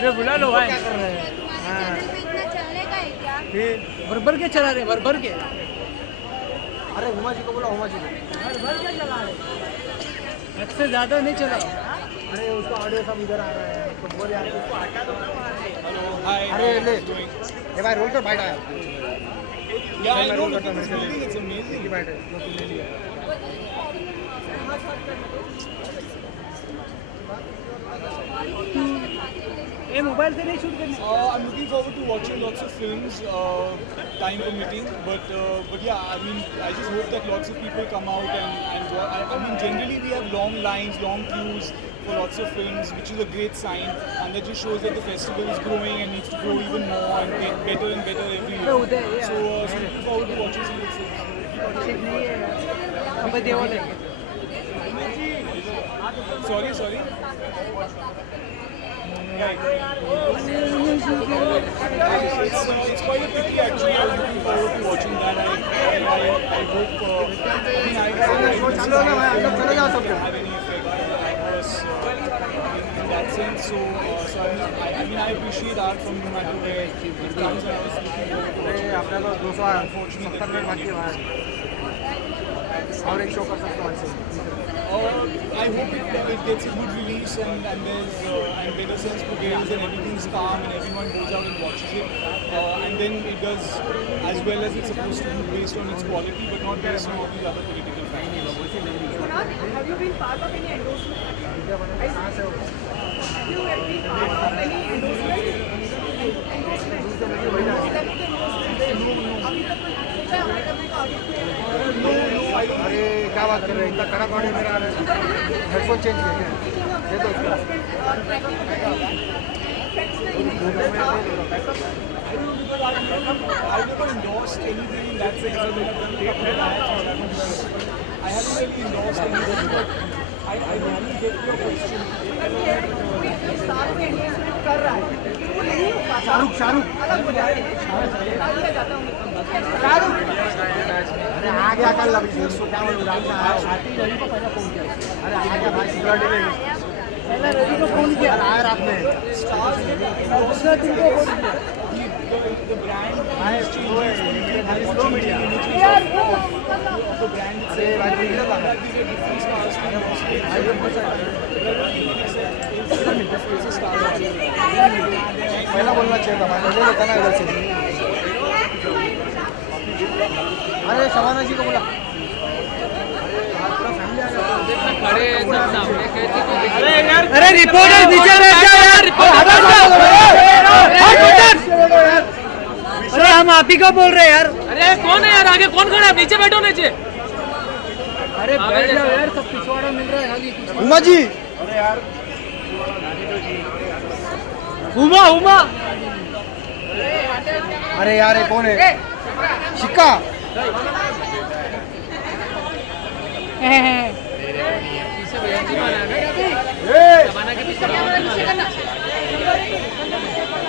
अरे बुला लो भाई। क्या कर रहे हैं? हाँ इतना चलेगा है क्या? फिर भर के चला रहे, भर के। अरे उमा जी को बोला, उमा जी को। भर के चला रहे, हद से ज्यादा नहीं चला। अरे उसका ऑडियो सब इधर आ रहा है, तो बोल यार उसको हटा दो ना वहाँ से। Hi, अरे how ले are you doing? ये भाई रोल कर बैठा है। Yeah, I मैं know. रोल Look करता at हूँ, this मैं building. It's चले। amazing. ये बैठे, लो तू ले लिया। ये मोबाइल से नहीं शूट करना। I'm looking forward to watching lots of films, time permitting. But yeah, I mean, I just hope that lots of people come out and I mean, generally we have long lines, long queues for lots of films, which is a great sign, and that just shows that the festival is growing and needs to grow even more and get better and better every year. So looking forward to watching some of the films. Sorry. Right. It's quite a pity actually. I was looking forward to watching that. I hope. I mean, I don't चलो ना भाई, अंदर चले जाओ सब लोग। have any effect on us in that sense. So I mean, I appreciate art from no matter where it comes. And I was looking forward to अरे watching. अपने तो 270 मिनट बाकी है भाई, और एक शो कर सकते हो ऐसे। I hope it gets a good release and there's and better sense prevails and everything's calm and everyone goes out and watches it and then it does as well as it's supposed to do based on its quality but not based on all these other political factors. Have you been part of any endorsement? Have you been part of any endorsement? अरे क्या बात कर रहे हैं, इतना कड़क audio मेरा आ रहा है। हेडफोन चेंज किया क्या? दे दो उसको। I've never endorsed anything in that sense. I haven't really endorsed anything but I really get your question. Shahrukh अरे आ गया कल अभी उसको क्या बोलूं, रात में आया, अरे आ गया भाई, सिक्योरिटी में पहले रवि को फोन किया, आया रात में। दूसरा दिन को फोन किया। The brand आए slow media of the brand अरे भाई मीडिया था that these are different stars from भाई ये पूछा पहला बोलना चाहिए था भाई, ले लेता ना इधर से। अरे शबाना जी को बोला, अरे रिपोर्टर नीचे बैठ जाओ यार, अरे हम आप ही को बोल रहे हैं यार। अरे कौन है यार, आगे कौन खड़ा है, नीचे बैठो नीचे। अरे बैठ जाओ यार, सब पिछवाड़ा मिल रहा है खाली। उमा जी, उमा अरे यार ये कौन है? शिक्का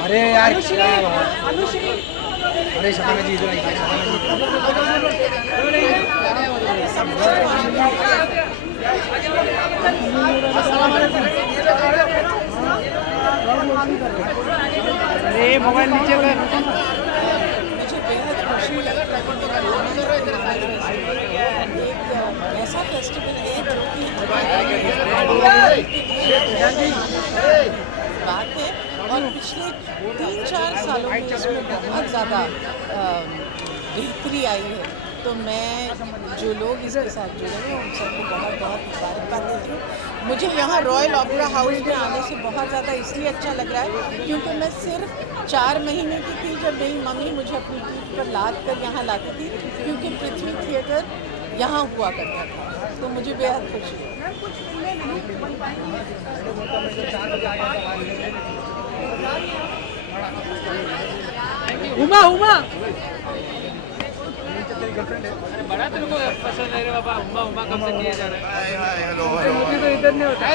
अरे यार क्या बात। अरे शबाना जी इधर आई, शबाना जी अरे मोबाइल नीचे कर। मुझे बेहद खुशी लगी ऐसा फेस्टिवल है जो कि बात है और पिछले 3-4 सालों में इसमें बहुत ज़्यादा बेहतरी आई है। तो मैं जो लोग इसके साथ जुड़े हैं उन सबको बहुत बहुत मुबारकबाद देती हूँ। मुझे यहाँ रॉयल ओपेरा हाउस में आने से बहुत ज़्यादा इसलिए अच्छा लग रहा है क्योंकि मैं सिर्फ 4 महीने की थी जब मेरी मम्मी मुझे अपनी पीठ पर लाद कर यहाँ लाती थी, क्योंकि पृथ्वी थिएटर यहाँ हुआ करता था। तो मुझे बेहद खुशी है। उमा बड़ा तेरे को पसंद है रे बाबा, उमा कब से किया जा रहा है। हेलो मुझे तो इधर नहीं होता है।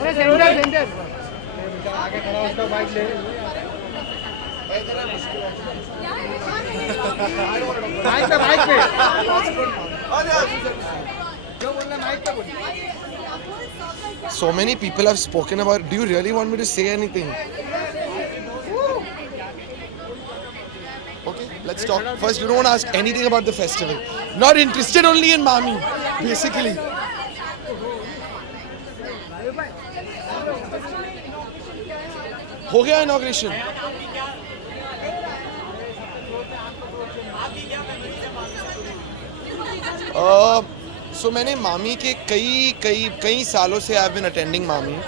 अरे सेंटर आगे खड़ा उसका बाइक ले बाइक पे जो बोलना माइक पे बोलिए। So many people have spoken about. Do you really want me to say anything? Okay, let's talk. First, you don't want to ask anything about the festival. Not interested only in Mami, basically. हो गया inauguration. So मैंने मामी के कई सालों से I've been attending Mami.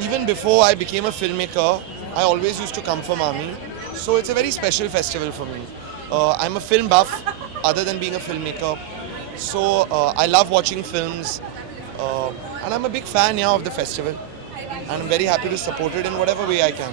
Even before I became a filmmaker, I always used to come for Mami. So it's a very special festival for me. I'm a film buff, other than being a filmmaker. So I love watching films, and I'm a big fan of the festival. And I'm very happy to support it in whatever way I can.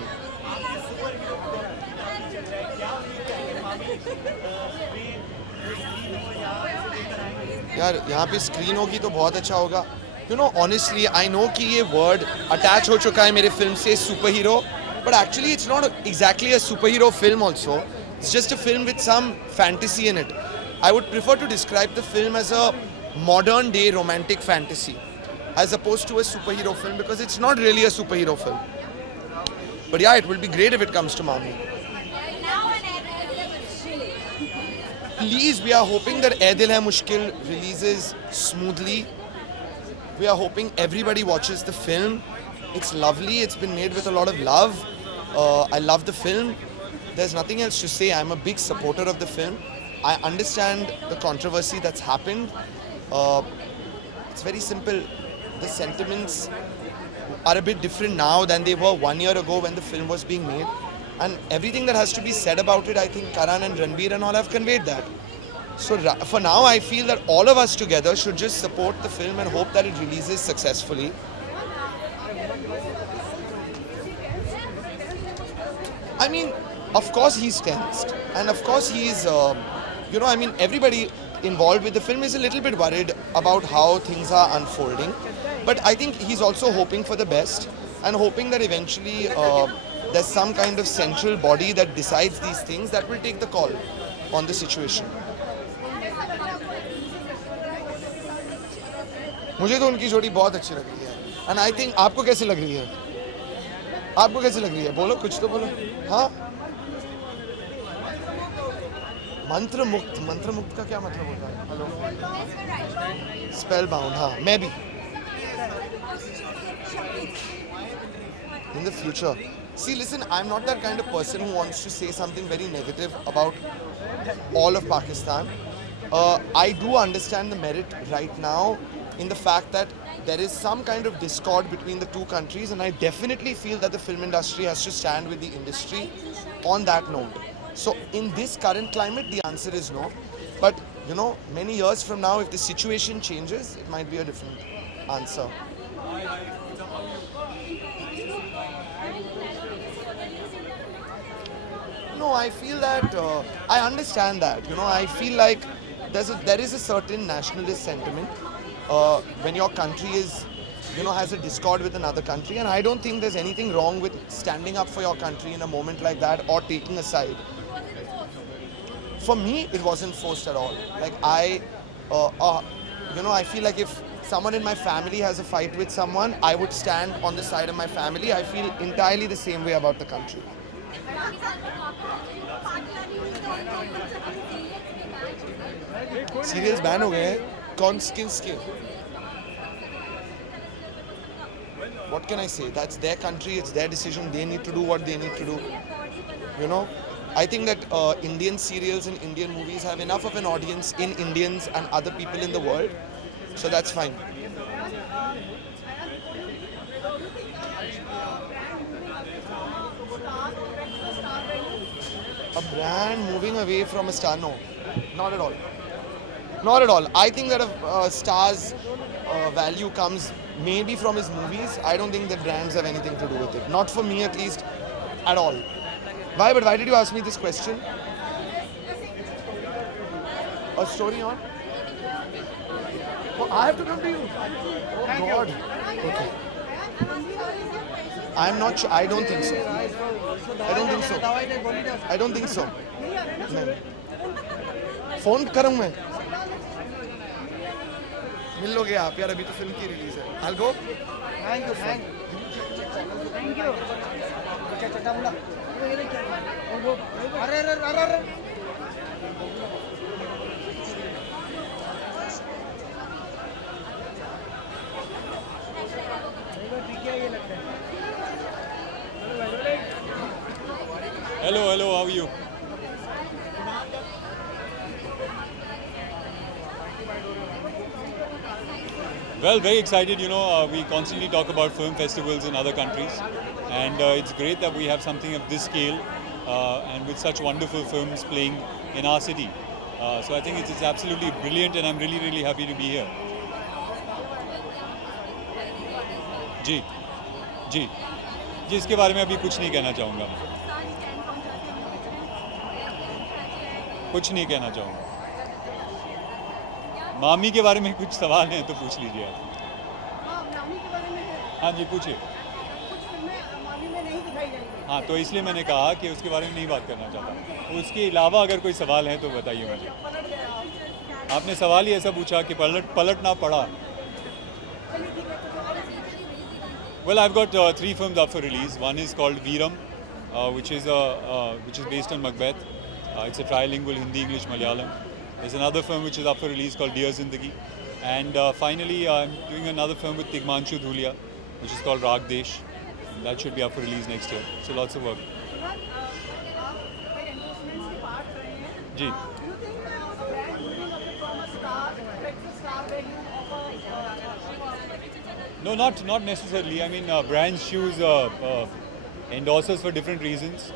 यार यहाँ पे screen होगी तो बहुत अच्छा होगा. You know, honestly, I know कि ये word attach हो चुका है मेरे फिल्म से super hero, but actually it's not exactly a superhero film also. It's just a film with some fantasy in it. I would prefer to describe the film as a modern day romantic fantasy as opposed to a superhero film, because it's not really a superhero film. But yeah, it will be great if it comes to Mami. Please, we are hoping that Ae Dil Hai Mushkil releases smoothly. We are hoping everybody watches the film. It's lovely. It's been made with a lot of love. I love the film. There's nothing else to say. I'm a big supporter of the film. I understand the controversy that's happened. It's very simple. The sentiments are a bit different now than they were 1 year ago when the film was being made. And everything that has to be said about it, I think Karan and Ranbir and all have conveyed that. So for now, I feel that all of us together should just support the film and hope that it releases successfully. I mean, of course he's tensed. And of course he's, everybody involved with the film is a little bit worried about how things are unfolding. But I think he's also hoping for the best and hoping that eventually there's some kind of central body that decides these things that will take the call on the situation. मुझे तो उनकी जोड़ी बहुत अच्छी लग रही है. And I think आपको कैसी लग रही है? आपको कैसी लग रही है? बोलो, कुछ तो बोलो. हाँ? मंत्र मुक्त का क्या मतलब होता है? हेलो? Spellbound, हाँ, मैं भी. In the future. See, listen, I'm not that kind of person who wants to say something very negative about all of Pakistan. I do understand the merit right now in the fact that there is some kind of discord between the two countries, and I definitely feel that the film industry has to stand with the industry on that note. So in this current climate, the answer is no. But, you know, many years from now, if the situation changes, it might be a different answer. No, I feel that, I understand that, you know, I feel like there is a certain nationalist sentiment when your country is, you know, has a discord with another country, and I don't think there's anything wrong with standing up for your country in a moment like that or taking a side. For me, it wasn't forced at all. Like I feel like if someone in my family has a fight with someone, I would stand on the side of my family. I feel entirely the same way about the country. Serials ban हो गए हैं. कौन किसके? What can I say? That's their country. It's their decision. They need to do what they need to do. You know, I think that Indian serials and Indian movies have enough of an audience in Indians and other people in the world, so that's fine. A brand moving away from a star? No, not at all. Not at all. I think that a star's value comes maybe from his movies. I don't think that brands have anything to do with it. Not for me, at least, at all. Why? But why did you ask me this question? A story on? Oh, I have to come to you. Oh God. Okay. I'm not sure. I don't think so. I don't think so. I don't think so. नहीं. Phone करूँ मैं. मिल लोगे आप यार, अभी तो film की release है. I'll go. थैंक यू चटा बोला. अरे अरे अरे अरे Hello, how are you? Well, very excited. We constantly talk about film festivals in other countries, and it's great that we have something of this scale and with such wonderful films playing in our city. So I think it's absolutely brilliant, and I'm really, really happy to be here. जी, जी, इसके बारे में अभी कुछ नहीं कहना चाहूँगा मैं. कुछ नहीं कहना चाहूँगा. मामी के बारे में कुछ सवाल हैं तो पूछ लीजिए आप. हाँ जी, पूछिए. हाँ, तो इसलिए मैंने कहा कि उसके बारे में नहीं बात करना चाहता. उसके अलावा अगर कोई सवाल है तो बताइए मुझे. आपने सवाल ही ऐसा पूछा कि पलटना पड़ा. Well, I've got 3 films up for release. One is called Veeram, which is based on Macbeth. It's a trilingual Hindi, English, Malayalam. There's another film which is up for release called Dear Zindagi. And finally, I'm doing another film with Tigmanshu Dhulia, which is called Rag Desh. That should be up for release next year. So lots of work. Ji. No, not necessarily. I mean, brands choose endorsers for different reasons.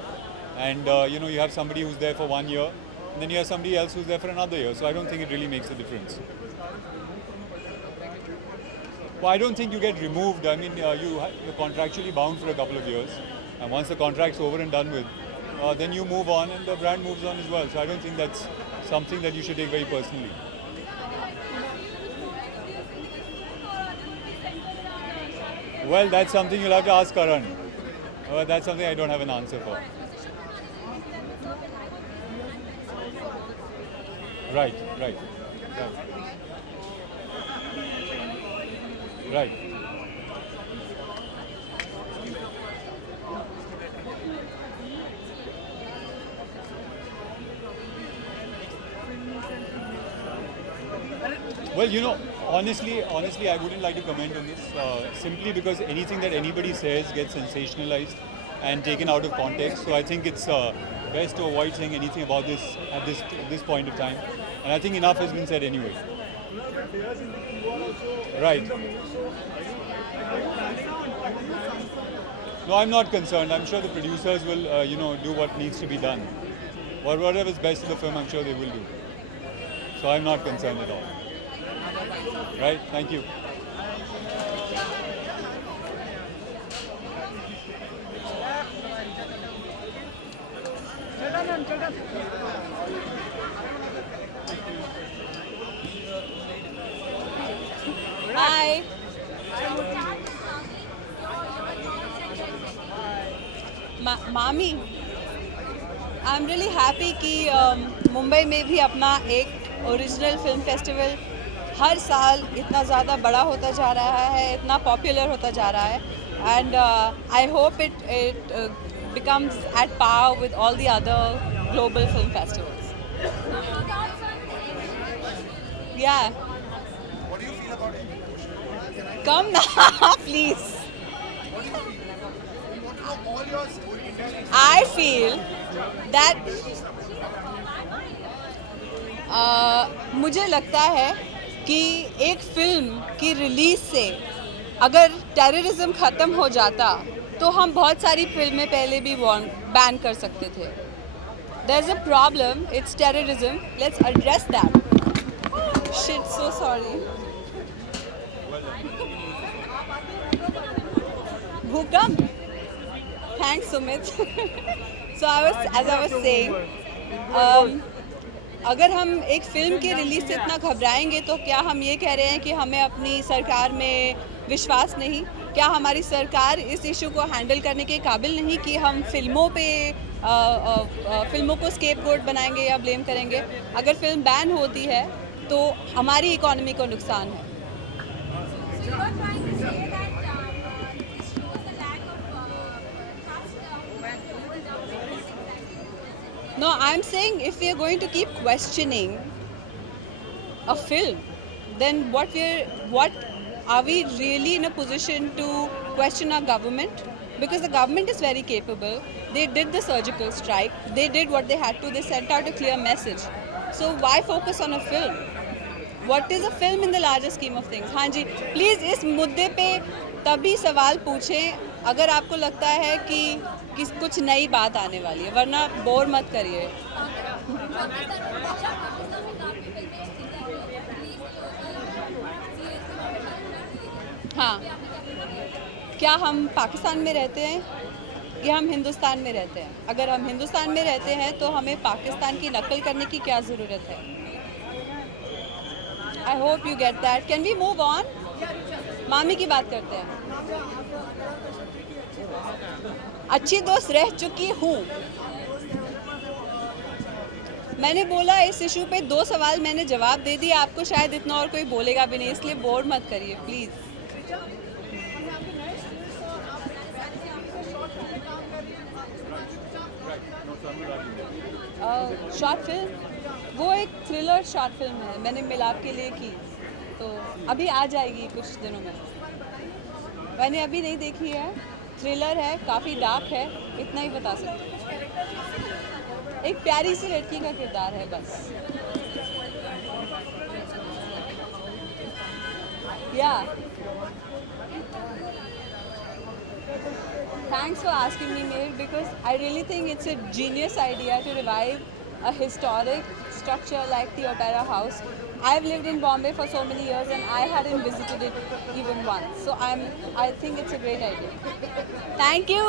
And, you have somebody who's there for 1 year, and then you have somebody else who's there for another year. So I don't think it really makes a difference. Well, I don't think you get removed. I mean, you're contractually bound for a couple of years. And once the contract's over and done with, then you move on and the brand moves on as well. So I don't think that's something that you should take very personally. Well, that's something you'll have to ask Karan. That's something I don't have an answer for. Right. Well, honestly, I wouldn't like to comment on this simply because anything that anybody says gets sensationalized and taken out of context. So I think it's best to avoid saying anything about this at this point of time. And I think enough has been said anyway. Right. No, I'm not concerned. I'm sure the producers will, do what needs to be done. Or whatever is best for the film, I'm sure they will do. So I'm not concerned at all. Right? Thank you. Hi. मामी, I am really happy कि मुंबई में भी अपना एक original film festival हर साल इतना ज़्यादा बड़ा होता जा रहा है, इतना पॉपुलर होता जा रहा है. And I hope it becomes at par with all the other global film festivals. Yeah. What do you feel about it? Come now, please. What do you feel? We want to know all your story. I feel that मुझे लगता है कि एक film की release से अगर terrorism ख़त्म हो जाता तो हम बहुत सारी फिल्में पहले भी बैन कर सकते थे. There's a problem, it's terrorism. Let's address that. Shit, so sorry. Bhukam. Thanks, Sumit. So as I was saying, अगर हम एक फिल्म के रिलीज से इतना घबराएंगे तो क्या हम ये कह रहे हैं कि हमें अपनी सरकार में विश्वास नहीं? क्या हमारी सरकार इस इशू को हैंडल करने के काबिल नहीं कि हम फिल्मों को स्केपगोट बनाएंगे या ब्लेम करेंगे? अगर फिल्म बैन होती है तो हमारी इकोनॉमी को नुकसान है. are trying to say that this shows the lack of trust No, I'm saying if we are going to keep questioning a film, then what are we really in a position to question our government? Because the government is very capable. They did the surgical strike. They did what they had to. They sent out a clear message. So why focus on a film? What is a film in the larger scheme of things? हाँ जी, please इस मुद्दे पे तभी सवाल पूछें अगर आपको लगता है कि कुछ नई बात आने वाली है, वरना बोर मत करिए. हाँ, क्या हम पाकिस्तान में रहते हैं या हम हिंदुस्तान में रहते हैं? अगर हम हिंदुस्तान में रहते हैं तो हमें पाकिस्तान की नकल करने की क्या ज़रूरत है? I hope you get that. Can we move on? मामी की बात करते हैं. अच्छी दोस्त रह चुकी हूँ. मैंने बोला इस इशू पे 2 सवाल मैंने जवाब दे दिए. आपको शायद इतना और कोई बोलेगा भी नहीं, इसलिए बोर मत करिए प्लीज़. शॉर्ट फिल्म, वो एक थ्रिलर शॉर्ट फिल्म है, मैंने मिलाप के लिए की, तो अभी आ जाएगी कुछ दिनों में. मैंने अभी नहीं देखी है. थ्रिलर है, काफ़ी डार्क है, इतना ही बता सकती हूँ. एक प्यारी सी लड़की का किरदार है बस. या thanks for asking me, Mir, because I really think it's a genius idea to revive a historic structure like the Opera House. I've lived in Bombay for so many years and I hadn't visited it even once. So I think it's a great idea. Thank you.